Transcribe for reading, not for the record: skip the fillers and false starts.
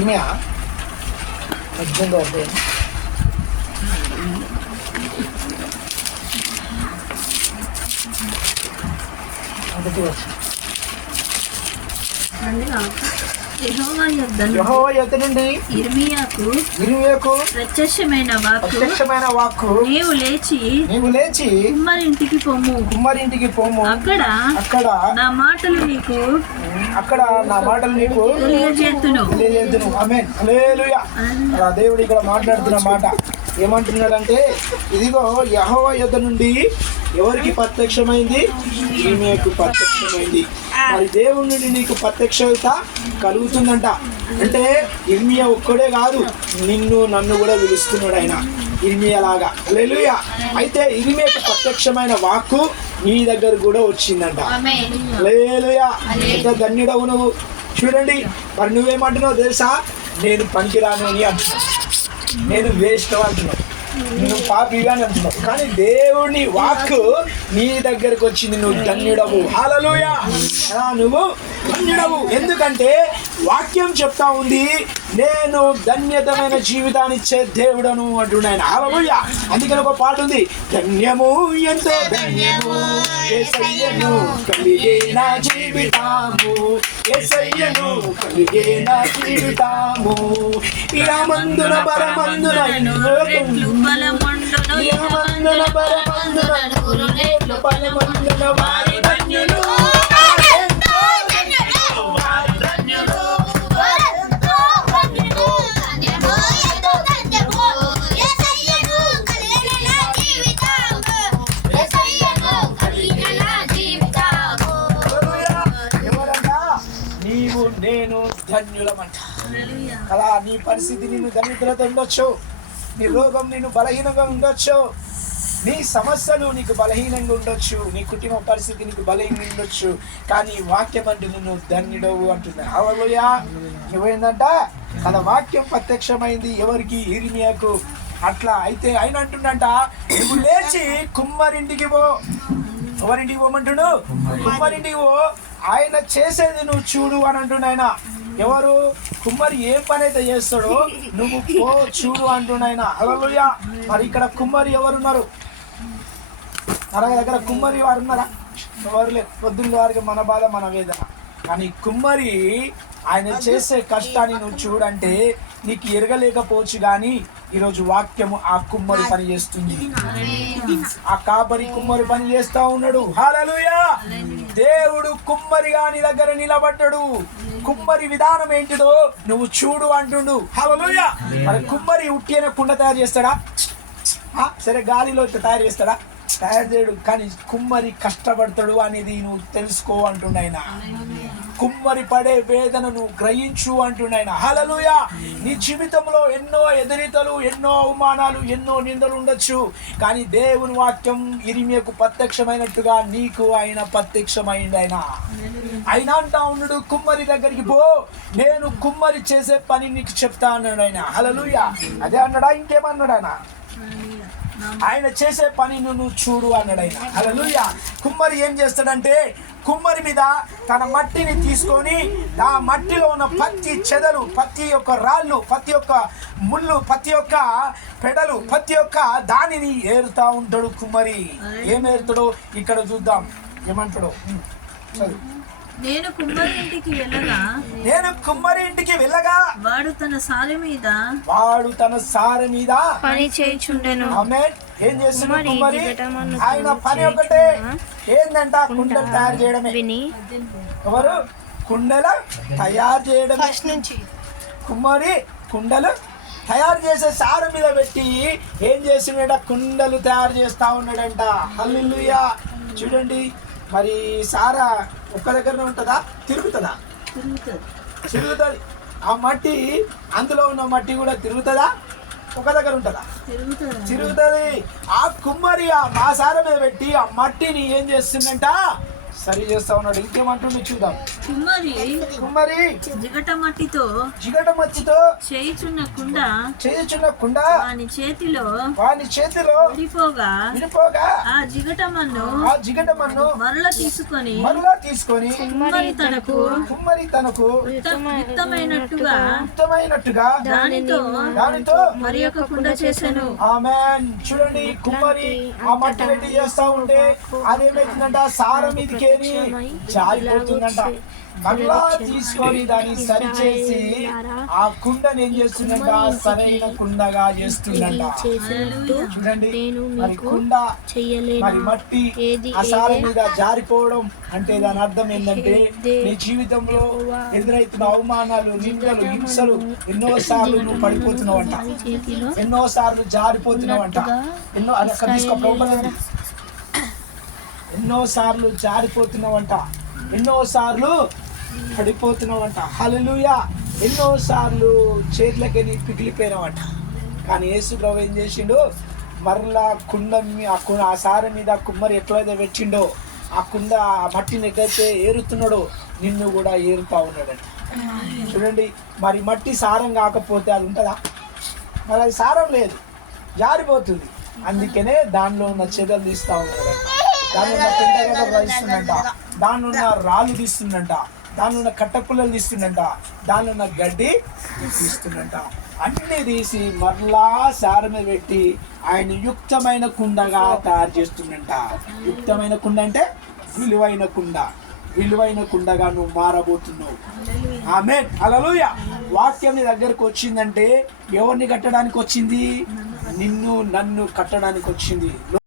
ఇర్మియా 18వ అధ్యాయం మొదటి వచనం. యెహోవా యొద్ద నుండి ఇర్మియాకు ప్రత్యక్షమైన వాక్కు నీవు లేచి కుమ్మరింటికి పొమ్ము అక్కడ నా మాటలు నీకు తెలియజేతును. ఆమేన్. హల్లెలూయా. దేవుడు ఇక్కడ మాట్లాడుతున్న మాట ఏమంటున్నాడంటే, ఇదిగో యెహోవా యొద్ద నుండి ఎవరికి ప్రత్యక్షమైంది? ఇర్మియాకు ప్రత్యక్షమైంది. మరి దేవుడి నుండి నీకు ప్రత్యక్షత కలుగుతుందంట. అంటే ఇర్మియా ఒక్కడే కాదు, నన్ను కూడా పిలుస్తున్నాడు ఆయన ఇర్మియా లాగా. హల్లెలూయా. అయితే ఇర్మియాకు ప్రత్యక్షమైన వాక్కు నీ దగ్గర కూడా వచ్చిందంట. హల్లెలూయా. ఎంత ధన్యుడవు నువ్వు. చూడండి, మరి నువ్వేమంటున్నావు తెలుసా? నేను పనికిరాను అని అంటున్నావు, నేను వేస్ట్ అంటున్నావు, నువ్వు పాపిగా అంటున్నావు. కానీ దేవుని వాక్కు నీ దగ్గరకు వచ్చింది, నువ్వు ధన్యుడవు. హల్లెలూయా. నువ్వు ధన్యుడవు. ఎందుకంటే వాక్యం చెప్తా ఉంది, నేను ధన్యతమైన జీవితాన్ని ఇచ్చే దేవుడను అంటున్నాను. హల్లెలూయా. అందుకని ఒక పాట ఉంది, ధన్యము ఎంతో ధన్యము యేసయ్యను కలిగే నా జీవితము, యేసయ్యను కలిగే నా జీవితము, ఇరమందున పరమందున వారి ధన్యులు. నేను ధన్యులమంట అలా. నీ పరిస్థితి నిన్ను దరిద్రత ఉండొచ్చు, నీ రోగం నిన్ను బలహీనంగా ఉండొచ్చు, నీ సమస్యలు నీకు బలహీనంగా ఉండొచ్చు, నీ కుటుంబ పరిస్థితి నీకు బలహీనంగా ఉండొచ్చు, కానీ వాక్యం అంటే నిన్ను ధన్యుడవు అంటున్నా. హల్లెలూయా. నువ్వేందంట తన వాక్యం ప్రత్యక్షమైంది ఎవరికి? ఇర్మియాకు. అట్లా అయితే ఆయన అంటుండంట, నువ్వు లేచి కుమ్మరింటికి పో. ఎవరింటికి పోమంటుడు? కుమ్మరింటికి పో, ఆయన చేసేది నువ్వు చూడు అని అంటున్నాయన. ఎవరు? కుమ్మరి ఏం పని అయితే చేస్తాడో నువ్వు పో చూడు అంటున్నాయన. హల్లెలూయా. మరి ఇక్కడ కుమ్మరి ఎవరున్నారు? మన దగ్గర కుమ్మరి వారు ఉన్నారా? ఎవరు లేరు. పొద్దున్న వారికి మన బాధ మన వేదన. కానీ కుమ్మరి ఆయన చేసే కష్టాన్ని నువ్వు చూడంటే నీకు ఎరగలేకపోవచ్చు, కానీ ఈరోజు వాక్యము ఆ కుమ్మరి పని చేస్తుంది, ఆ కాపరి కుమ్మరి పని చేస్తా ఉన్నాడు. హల్లెలూయా. దేవుడు కుమ్మరిగా నీ దగ్గర నిలబడ్డాడు. కుమ్మరి విధానం ఏంటిదో నువ్వు చూడు అంటుండు. హల్లెలూయా. మరి కుమ్మరి ఉట్టిన కుండ తయారు చేస్తాడా? సరే, గాలిలో తయారు చేస్తాడా? తయారు చేయడు. కానీ కుమ్మరి కష్టపడతాడు అనేది నువ్వు తెలుసుకో అంటున్నాయన. కుమ్మరి పడే వేదనను గ్రహించు అంటున్నాయన. హల్లెలూయా. నీ జీవితంలో ఎన్నో ఎదురితలు, ఎన్నో అవమానాలు, ఎన్నో నిందలు ఉండొచ్చు, కానీ దేవుని వాక్యం ఇర్మియాకు ప్రత్యక్షమైనట్టుగా నీకు ఆయన ప్రత్యక్షమైంది. ఆయన అంటా ఉన్నాడు, కుమ్మరి దగ్గరికి పో, నేను కుమ్మరి చేసే పని నీకు చెప్తా అన్నాడు ఆయన. హల్లెలూయా. అదే అన్నాడా? ఇంకేమన్నాడు ఆయన? ఆయన చేసే పని నువ్వు చూడు అన్నాడు ఆయన. హల్లెలూయా. కుమ్మరి ఏం చేస్తాడంటే, కుమ్మరి మీద తన మట్టిని తీసుకొని ఆ మట్టిలో ఉన్న ప్రతి చెదలు, ప్రతి ఒక్క రాళ్ళు, ప్రతి ఒక్క ముళ్ళు, ప్రతి ఒక్క పెడలు, ప్రతి ఒక్క దానిని ఏరుతా ఉంటాడు కుమ్మరి. ఏం ఏరుతాడో ఇక్కడ చూద్దాం. ఏమంటాడు? నేను కుమ్మరి ఇంటికి వెళ్ళగా వాడు తన సారె మీద పని చేయుచుండెను. ఆమేన్. ఏం చేస్తున్నాడు కుమ్మరి? ఆయన పని ఒకటే, ఏందంట? కుండలు తయారు చేయడమే. ఎవరు? కుండలు తయారు చేయడం. కుమ్మరి కుండలు తయారు చేసే సార మీద పెట్టి ఏం చేస్తున్నాడ? కుండలు తయారు చేస్తా ఉన్నాడంట. హల్లెలూయా. చూడండి, మరి సారా ఒక్క దగ్గరనే ఉంటుందా? తిరుగుతుందా? తిరుగుతుంది. ఆ మట్టి, అందులో ఉన్న మట్టి కూడా తిరుగుతుందా? ఒక దగ్గర ఉంటుందా? తిరుగుతుంది. ఆ కుమ్మరి ఆ సార మీద పెట్టి ఆ మట్టిని ఏం చేస్తుందంట? సరి చేస్తా ఉన్నాడు. ఇంకేమంటుండే చూద్దాం. కుమ్మరి కుమ్మరి జిగట మట్టితో జిగట మచ్చితో చేయుచున్న కుండ చేయుచున్న కుండ వాని చేతిలో విడిపోగా ఆ జిగటమన్ను మరల తీసుకొని కుమ్మరి తనకు యుక్తమైనట్టుగా దానితో మరి ఒక కుండ చేశాను. ఆమేన్. చూడండి, కుమ్మరి ఆ మట్టి రెడ్డి చేస్తా ఉంటే అదేమైతుందంట, సారం మీదకేని జారిపోతుందంట. మళ్ళా తీసుకొని దాన్ని సరిచేసి ఆ కుండని ఏం చేస్తుందంట, సరైన కుండగా చేస్తుందంట. చూడండి, మరి కుండ మరి మట్టి ఆ సారం మీద జారిపోవడం అంటే దాని అర్థం ఏంటంటే, నీ జీవితంలో ఎదురైతున్న అవమానాలు, నిందలు, హింసలు ఎన్నోసార్లు నువ్వు పడిపోతున్నావంట, ఎన్నోసార్లు జారిపోతున్నావంట, ఎన్నోసార్లు జారిపోతున్నావంట, ఎన్నోసార్లు పడిపోతున్నావంట. హల్లెలూయా. ఎన్నోసార్లు చేతులకి పిగిలిపోయినావంట. కానీ యేసు ప్రభు ఏం చేసిండు, మరలా కుండ ఆ సారం మీద కుమ్మరి ఎట్లయితే పెట్టిండో, ఆ కుండ ఆ మట్టిని ఎక్కడైతే ఏరుతున్నాడో నిన్ను కూడా ఏరుతా ఉన్నాడంట. చూడండి, మరి మట్టి సారం కాకపోతే అది ఉంటుందా? మరి అది సారం లేదు, జారిపోతుంది. అందుకనే దానిలో ఉన్న చెదలు తీస్తూ ఉన్నాడంట, దానిలో ఉన్న పెంటగడ్డలు తీస్తుందంట, దానిలో ఉన్న రాళ్ళు తీస్తుందంట, దానిలో ఉన్న కట్టపుల్లలు తీస్తుందంట, దానిలో ఉన్న గడ్డి తీస్తుందంట. అన్ని తీసి మరలా సారమ పెట్టి ఆయన యుక్తమైన కుండగా తయారు చేస్తుందంట. యుక్తమైన కుండ అంటే విలువైన కుండ, విలువైన కుండగా నువ్వు మారబోతున్నావు. ఆమేన్. హల్లెలూయా. వాక్యం నీ దగ్గరకు వచ్చిందంటే ఎవరిని కట్టడానికి వచ్చింది? నిన్ను నన్ను కట్టడానికి వచ్చింది.